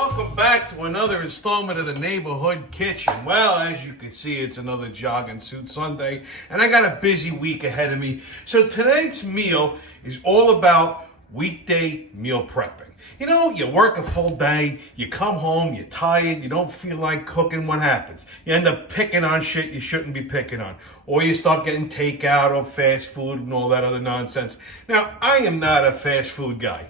welcome back to another installment of the Neighborhood Kitchen. Well, as you can see, it's another jogging suit Sunday, and I got a busy week ahead of me. So tonight's meal is all about weekday meal prepping. You know, you work a full day, you come home, you're tired, you don't feel like cooking. What happens? You end up picking on shit you shouldn't be picking on. Or you start getting takeout or fast food and all that other nonsense. Now, I am not a fast food guy.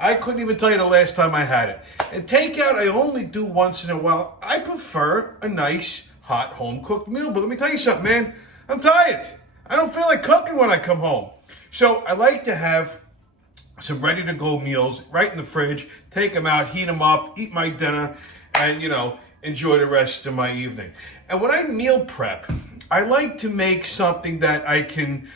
I couldn't even tell you the last time I had it. And takeout, I only do once in a while. I prefer a nice, hot, home-cooked meal. But let me tell you something, man. I'm tired. I don't feel like cooking when I come home. So I like to have some ready-to-go meals right in the fridge. Take them out, heat them up, eat my dinner, and, you know, enjoy the rest of my evening. And when I meal prep, I like to make something that I can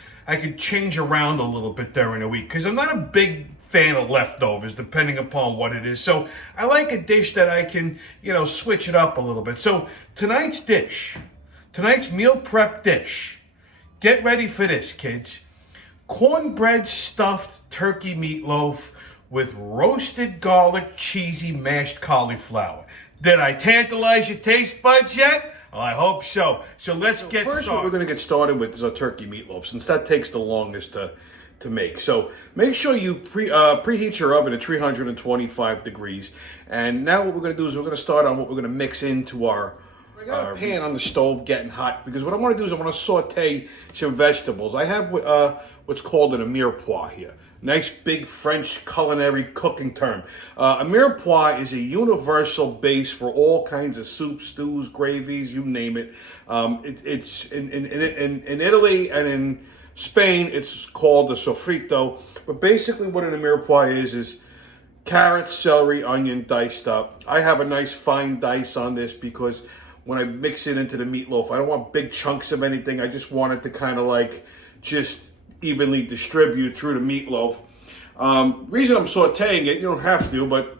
change around a little bit during the week. Because I'm not a big fan of leftovers, depending upon what it is. So I like a dish that I can, you know, switch it up a little bit. So tonight's meal prep dish, get ready for this, kids. Cornbread stuffed turkey meatloaf with roasted garlic, cheesy mashed cauliflower. Did I tantalize your taste buds yet? Well, I hope so. So let's get started. First, what we're going to get started with is our turkey meatloaf, since that takes the longest to make. So make sure you preheat your oven at 325 degrees. And now what we're going to do is we're going to start on what we're going to mix into our pan on the stove getting hot, because what I want to do is I want to saute some vegetables. I have what's called an mirepoix here. Nice big French culinary cooking term. A mirepoix is a universal base for all kinds of soups, stews, gravies, you name it. It's in Italy and in Spain, it's called a sofrito. But basically what an mirepoix is carrots, celery, onion diced up. I have a nice fine dice on this because when I mix it into the meatloaf, I don't want big chunks of anything. I just want it to kind of like just evenly distribute through the meatloaf. Reason I'm sauteing it, you don't have to, but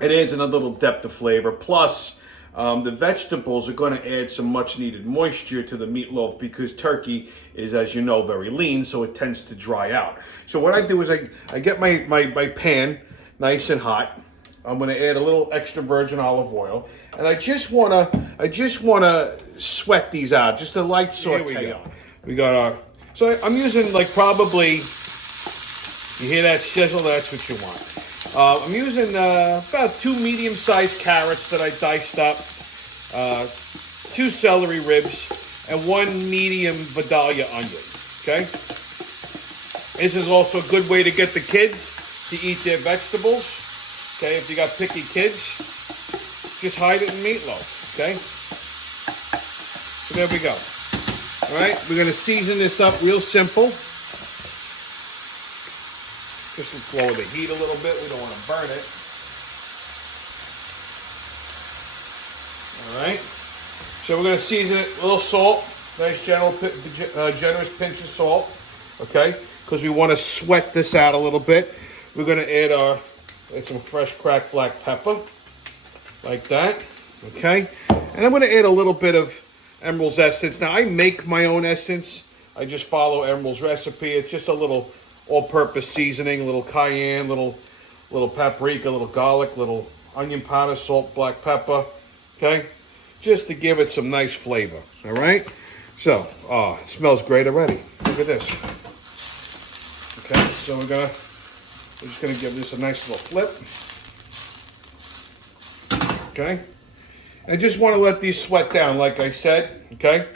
it adds another little depth of flavor. Plus, the vegetables are going to add some much needed moisture to the meatloaf because turkey is, as you know, very lean, so it tends to dry out. So what I do is I get my pan nice and hot. I'm going to add a little extra virgin olive oil, and I just want to sweat these out, just a light saute. Here we go. We got our. So I'm using like probably. You hear that sizzle? That's what you want. I'm using about 2 medium-sized carrots that I diced up, 2 celery ribs, and 1 medium Vidalia onion. Okay. This is also a good way to get the kids to eat their vegetables. Okay, if you got picky kids, just hide it in meatloaf, okay? So there we go. All right, we're going to season this up real simple. Just lower the heat a little bit. We don't want to burn it. All right. So we're going to season it, a little salt, nice generous pinch of salt, okay? Because we want to sweat this out a little bit. We're going to add some fresh cracked black pepper, like that, okay? And I'm going to add a little bit of Emerald's essence. Now, I make my own essence. I just follow Emerald's recipe. It's just a little all-purpose seasoning, a little cayenne, little paprika, little garlic, little onion powder, salt, black pepper, okay? Just to give it some nice flavor, all right? So, it smells great already. Look at this. Okay, so we're just going to give this a nice little flip. Okay. I just want to let these sweat down, like I said. Okay.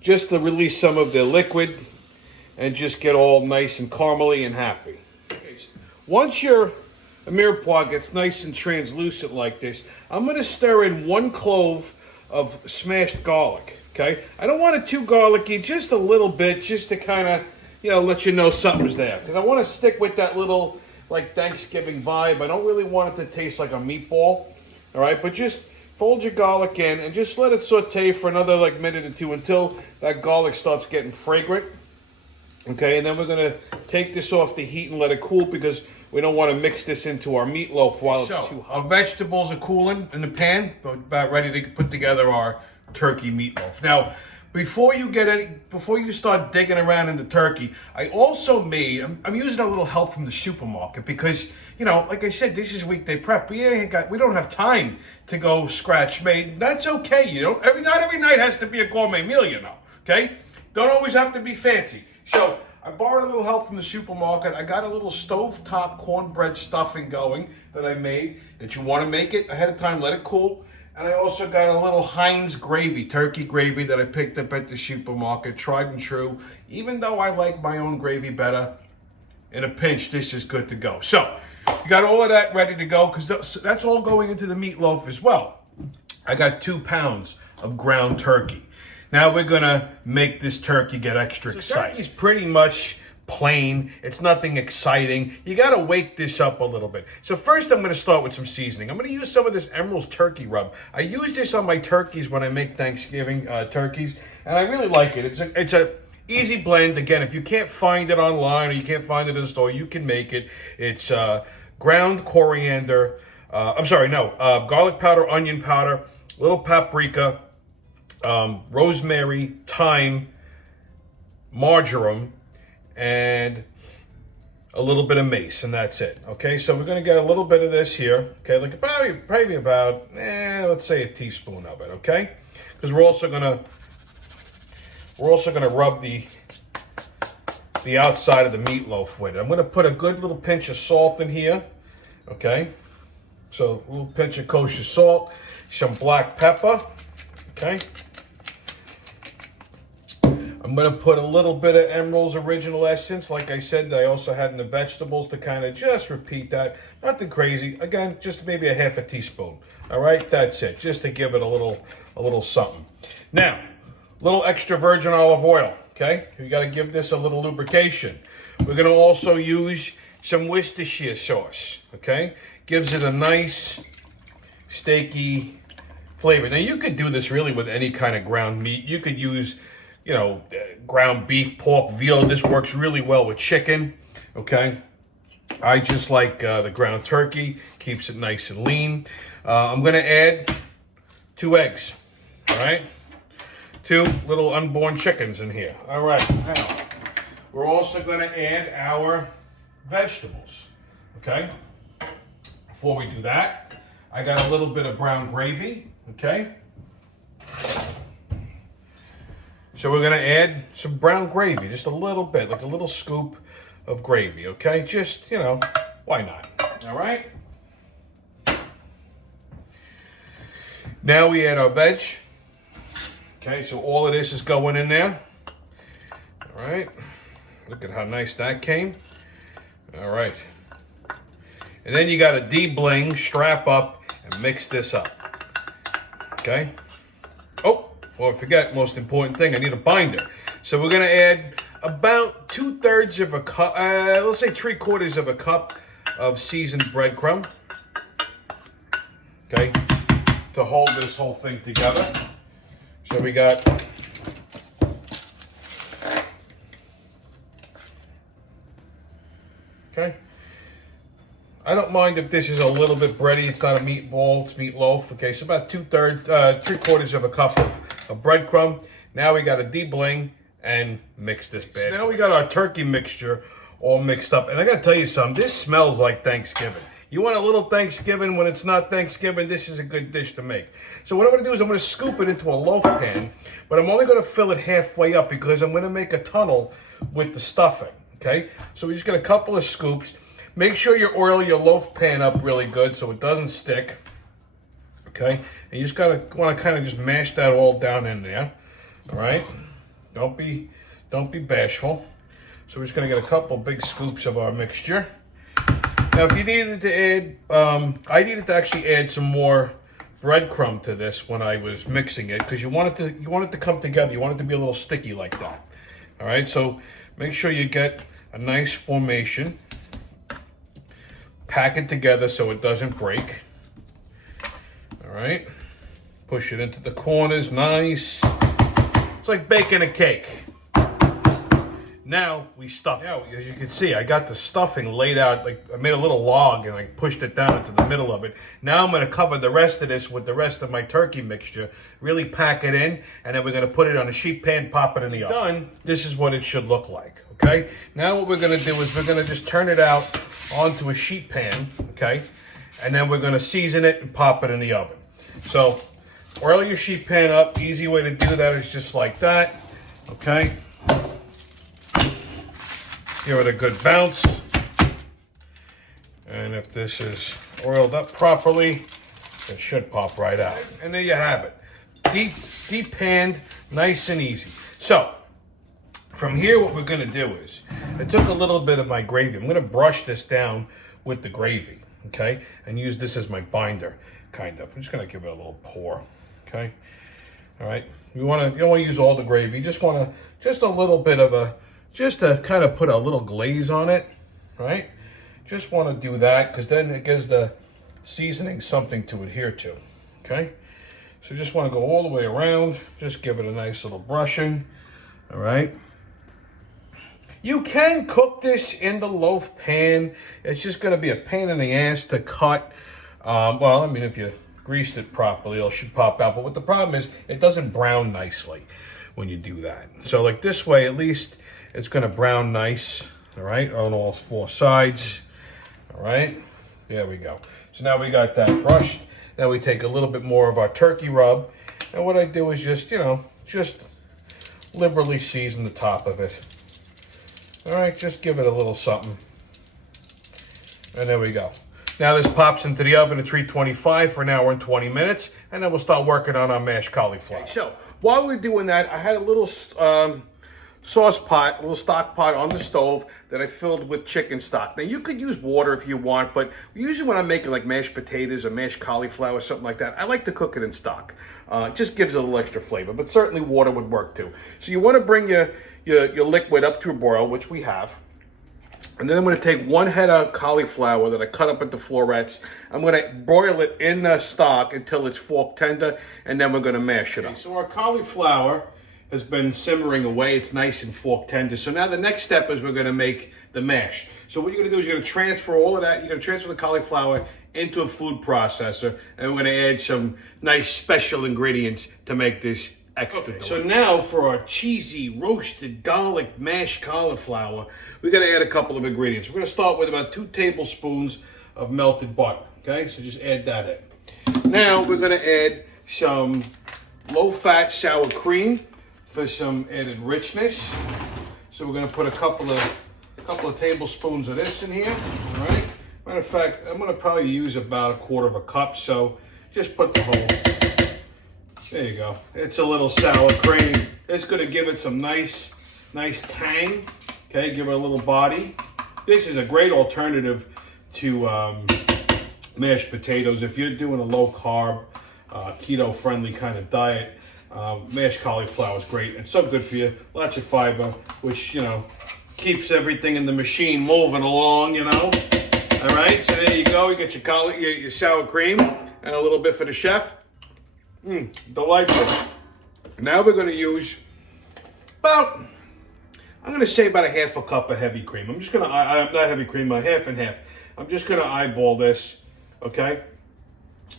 Just to release some of the liquid and just get all nice and caramely and happy. Okay. Once your mirepoix gets nice and translucent like this, I'm going to stir in 1 clove of smashed garlic. Okay. I don't want it too garlicky, just a little bit, just to kind of, you know, let you know something's there. Because I want to stick with that little, like, Thanksgiving vibe. I don't really want it to taste like a meatball. All right? But just fold your garlic in and just let it saute for another, like, minute or two until that garlic starts getting fragrant. Okay? And then we're going to take this off the heat and let it cool because we don't want to mix this into our meatloaf while it's too hot. Our vegetables are cooling in the pan. We're about ready to put together our turkey meatloaf. Now, before you start digging around in the turkey, I also made, I'm using a little help from the supermarket because, you know, like I said, this is weekday prep. We don't have time to go scratch made. That's okay, you know. Not every night has to be a gourmet meal, you know, okay? Don't always have to be fancy. So I borrowed a little help from the supermarket. I got a little stovetop cornbread stuffing going that I made. That you want to make it ahead of time, let it cool. And I also got a little Heinz gravy, turkey gravy that I picked up at the supermarket, tried and true. Even though I like my own gravy better, in a pinch, this is good to go. So, you got all of that ready to go because that's all going into the meatloaf as well. I got 2 pounds of ground turkey. Now we're gonna make this turkey get extra exciting. Turkey's pretty much plain. It's nothing exciting. You gotta wake this up a little bit. So first I'm gonna start with some seasoning. I'm gonna use some of this Emeril's turkey rub. I use this on my turkeys when I make Thanksgiving turkeys, and I really like it. It's a easy blend. Again, if you can't find it online or you can't find it in the store, you can make it. It's ground coriander, garlic powder, onion powder, little paprika, rosemary, thyme, marjoram, and a little bit of mace, and that's it. Okay, so we're gonna get a little bit of this here. Okay, like probably about, let's say a teaspoon of it. Okay, because we're also gonna rub the outside of the meatloaf with it. I'm gonna put a good little pinch of salt in here. Okay, so a little pinch of kosher salt, some black pepper. Okay. I'm going to put a little bit of Emeril's Original Essence. Like I said, I also had in the vegetables to kind of just repeat that. Nothing crazy. Again, just maybe a half a teaspoon. All right, that's it. Just to give it a little something. Now, a little extra virgin olive oil. Okay, we got to give this a little lubrication. We're going to also use some Worcestershire sauce. Okay, gives it a nice steaky flavor. Now, you could do this really with any kind of ground meat. You could use, you know, ground beef, pork, veal. This works really well with chicken, okay? I just like the ground turkey. Keeps it nice and lean. I'm going to add 2 eggs, all right? 2 little unborn chickens in here. All right, now, we're also going to add our vegetables, okay? Before we do that, I got a little bit of brown gravy, okay? So we're going to add some brown gravy, just a little bit, like a little scoop of gravy, okay? Just, you know, why not? All right? Now we add our veg. Okay, so all of this is going in there. All right. Look at how nice that came. All right. And then you got to de-bling, strap up, and mix this up. Okay? Oh! Before I forget, most important thing, I need a binder. So we're going to add about 2/3 of a cup, let's say 3/4 of a cup of seasoned breadcrumb. Okay, to hold this whole thing together. So we got, okay. I don't mind if this is a little bit bready. It's not a meatball, it's meatloaf. Okay, so about 3/4 of a cup of breadcrumb. Now we got to de-bling and mix this bad. So now we got our turkey mixture all mixed up. And I got to tell you something, this smells like Thanksgiving. You want a little Thanksgiving when it's not Thanksgiving, this is a good dish to make. So what I'm going to do is I'm going to scoop it into a loaf pan, but I'm only going to fill it halfway up because I'm going to make a tunnel with the stuffing, okay? So we just get a couple of scoops. Make sure you oil your loaf pan up really good so it doesn't stick. Okay, and you just want to kind of just mash that all down in there. All right, don't be bashful. So we're just going to get a couple big scoops of our mixture. Now, if you needed to add, I needed to actually add some more breadcrumb to this when I was mixing it because you want it to come together. You want it to be a little sticky like that. All right, so make sure you get a nice formation. Pack it together so it doesn't break. All right, push it into the corners, nice. It's like baking a cake. Now we stuff it. Now, as you can see, I got the stuffing laid out, like I made a little log and I pushed it down into the middle of it. Now I'm going to cover the rest of this with the rest of my turkey mixture, really pack it in, and then we're going to put it on a sheet pan, pop it in the oven. Done, this is what it should look like, okay? Now what we're going to do is we're going to just turn it out onto a sheet pan, okay? And then we're going to season it and pop it in the oven. So, oil your sheet pan up. Easy way to do that is just like that, okay? Give it a good bounce. And if this is oiled up properly, it should pop right out. And there you have it. Deep panned, nice and easy. So, from here what we're going to do is, I took a little bit of my gravy. I'm going to brush this down with the gravy, okay? And use this as my binder, kind of. I'm just going to give it a little pour, okay? All right. You don't want to use all the gravy. You just want to, just a little bit of a, just to kind of put a little glaze on it, right? Just want to do that because then it gives the seasoning something to adhere to, okay? So just want to go all the way around. Just give it a nice little brushing, all right? You can cook this in the loaf pan. It's just going to be a pain in the ass to cut. Well, I mean, if you greased it properly, it should pop out. But what the problem is, it doesn't brown nicely when you do that. So like this way, at least it's going to brown nice, all right, on all four sides, all right? There we go. So now we got that brushed. Now we take a little bit more of our turkey rub, and what I do is just, just liberally season the top of it. All right, just give it a little something. And there we go. Now this pops into the oven at 325 for an hour and 20 minutes, and then we'll start working on our mashed cauliflower. Okay, so while we're doing that, I had a little sauce pot, a little stock pot on the stove that I filled with chicken stock. Now you could use water if you want, but usually when I'm making like mashed potatoes or mashed cauliflower or something like that, I like to cook it in stock. It just gives it a little extra flavor, but certainly water would work too. So you want to bring your liquid up to a boil, which we have. And then I'm going to take one head of cauliflower that I cut up into florets. I'm going to broil it in the stock until it's fork tender, and then we're going to mash it up. So our cauliflower has been simmering away. It's nice and fork tender. So now the next step is we're going to make the mash. So what you're going to do is you're going to transfer all of that. You're going to transfer the cauliflower into a food processor, and we're going to add some nice special ingredients to make this extra delicious. So now for our cheesy roasted garlic mashed cauliflower, we're going to add a couple of ingredients. We're going to start with about 2 tablespoons of melted butter. Okay, so just add that in. Now we're going to add some low-fat sour cream for some added richness. So we're going to put a couple of tablespoons of this in here. All right. Matter of fact, I'm going to probably use about 1/4 cup. So just put the whole. There you go. It's a little sour cream. It's going to give it some nice tang. Okay, give it a little body. This is a great alternative to mashed potatoes. If you're doing a low carb, keto friendly kind of diet, mashed cauliflower is great. It's so good for you. Lots of fiber, which, keeps everything in the machine moving along, All right, so there you go. You get your sour cream and a little bit for the chef. Delightful. Now we're going to use I'm going to say about 1/2 cup of heavy cream. I'm just going to, not heavy cream, half and half. I'm just going to eyeball this, okay?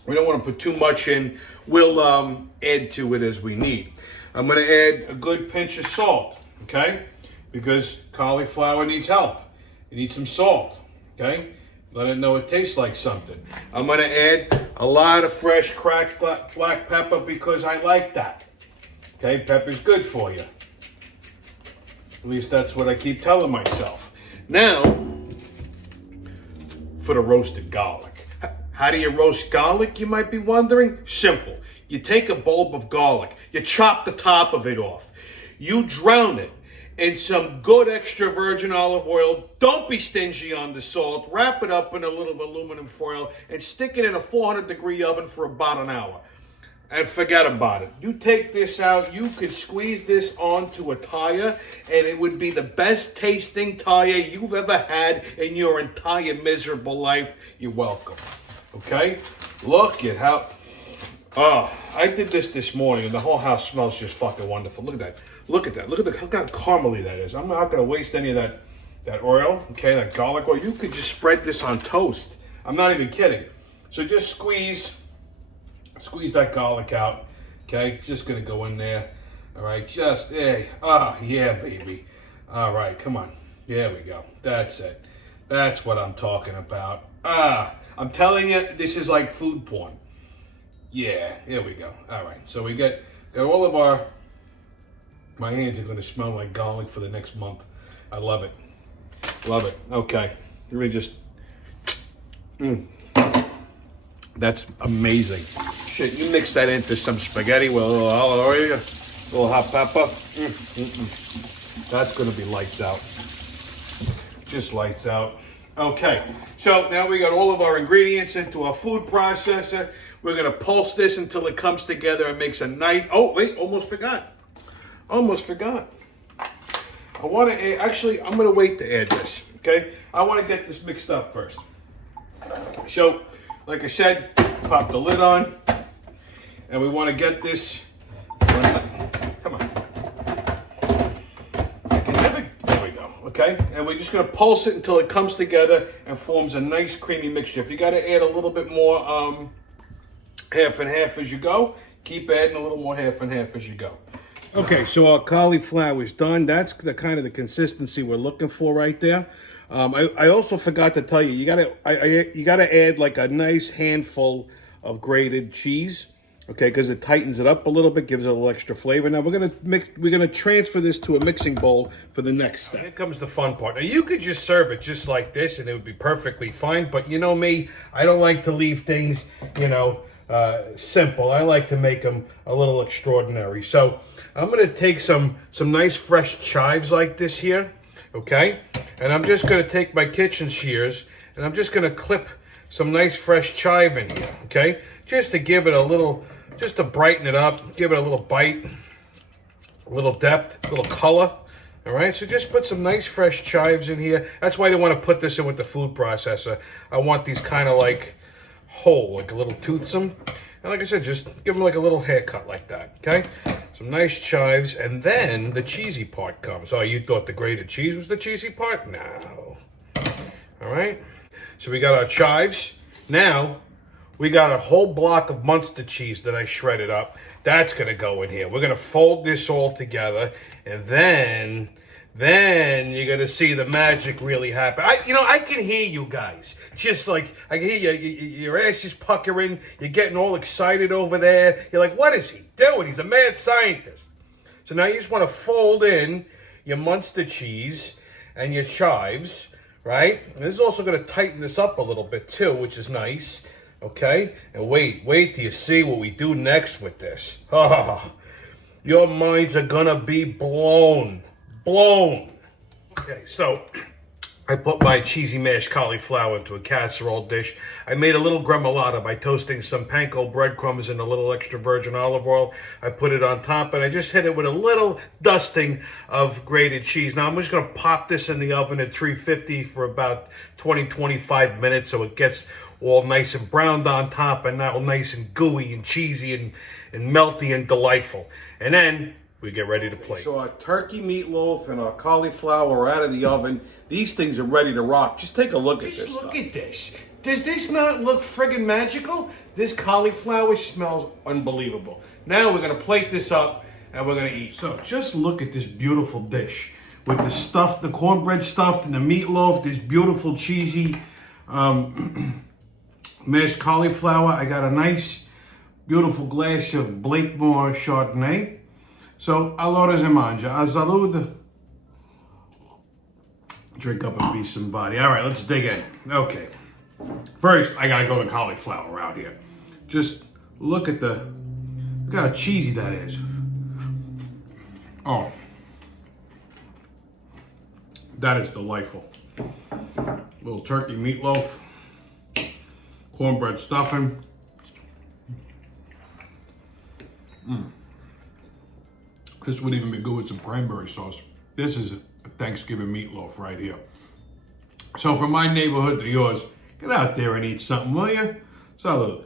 We don't want to put too much in. We'll add to it as we need. I'm going to add a good pinch of salt, okay? Because cauliflower needs help. It needs some salt, okay? Let it know it tastes like something. I'm going to add a lot of fresh cracked black pepper because I like that. Okay, pepper's good for you. At least that's what I keep telling myself. Now, for the roasted garlic. How do you roast garlic, you might be wondering? Simple. You take a bulb of garlic. You chop the top of it off. You drown it in some good extra virgin olive oil. Don't be stingy on the salt. Wrap it up in a little aluminum foil and stick it in a 400-degree oven for about an hour. And forget about it. You take this out, you could squeeze this onto a tire, and it would be the best tasting tire you've ever had in your entire miserable life. You're welcome. Okay? Look at how Oh, I did this morning, and the whole house smells just fucking wonderful. Look at that. Look at that. Look how caramely that is. I'm not going to waste any of that oil, okay, that garlic oil. You could just spread this on toast. I'm not even kidding. So just squeeze that garlic out, okay? Just going to go in there. All right, just, hey, yeah, baby. All right, come on. There we go. That's it. That's what I'm talking about. I'm telling you, this is like food porn. Yeah, here we go. All right, so we got all of my hands are going to smell like garlic for the next month. I love it. Love it. Okay, let me just, that's amazing. Shit, you mix that into some spaghetti with a little olive oil, a little hot pepper. That's going to be lights out. Just lights out. Okay, so now we got all of our ingredients into our food processor. We're going to pulse this until it comes together and makes a nice... Oh, wait, almost forgot. I want to add... Actually, I'm going to wait to add this, okay? I want to get this mixed up first. So, like I said, pop the lid on. And we want to get this... Come on. There we go, okay? And we're just going to pulse it until it comes together and forms a nice creamy mixture. If you got to add a little bit more... half and half as you go. Keep adding a little more half and half as you go. Okay, so our cauliflower is done. That's the kind of the consistency we're looking for right there. I also forgot to tell you, you gotta add like a nice handful of grated cheese, okay, because it tightens it up a little bit, gives it a little extra flavor. Now we're gonna transfer this to a mixing bowl for the next step. Here comes the fun part. Now you could just serve it just like this, and it would be perfectly fine. But you know me, I don't like to leave things, simple. I like to make them a little extraordinary. So I'm going to take some nice fresh chives like this here, okay? And I'm just going to take my kitchen shears and I'm just going to clip some nice fresh chive in here, okay? Just to give it a little, just to brighten it up, give it a little bite, a little depth, a little color. All right, so just put some nice fresh chives in here. That's why I want to put this in with the food processor. I want these kind of like whole, like a little toothsome. And like I said, just give them like a little haircut like that, okay? Some nice chives, and then the cheesy part comes. Oh, you thought the grated cheese was the cheesy part? No. All right, so we got our chives. Now, we got a whole block of Munster cheese that I shredded up. That's gonna go in here. We're gonna fold this all together, and then you're gonna see the magic really happen. I can hear you guys. Just like, I can hear you, your ass is puckering. You're getting all excited over there. You're like, what is he doing? He's a mad scientist. So now you just want to fold in your Munster cheese and your chives, right? And this is also gonna tighten this up a little bit too, which is nice. Okay? And wait till you see what we do next with this. Oh, your minds are gonna be blown. Okay, so I put my cheesy mashed cauliflower into a casserole dish. I made a little gremolata by toasting some panko breadcrumbs in a little extra virgin olive oil. I put it on top, and I just hit it with a little dusting of grated cheese. Now I'm just going to pop this in the oven at 350 for about 20-25 minutes so it gets all nice and browned on top and all nice and gooey and cheesy and melty and delightful. And then we get ready to plate. So our turkey meatloaf and our cauliflower are out of the oven. These things are ready to rock. Just take a look at this. Just look at this. Does this not look friggin' magical? This cauliflower smells unbelievable. Now we're gonna plate this up and we're gonna eat. So just look at this beautiful dish with the stuff, the cornbread stuffed and the meatloaf, this beautiful cheesy mashed cauliflower. I got a nice, beautiful glass of Blakemore Chardonnay. So, allora si mangia. A salute. Drink up and be somebody. All right, let's dig in. Okay. First, I gotta go the cauliflower out here. Just look at how cheesy that is. Oh. That is delightful. Little turkey meatloaf. Cornbread stuffing. This would even be good with some cranberry sauce. This is a Thanksgiving meatloaf right here. So from my neighborhood to yours, get out there and eat something, will you? Salud.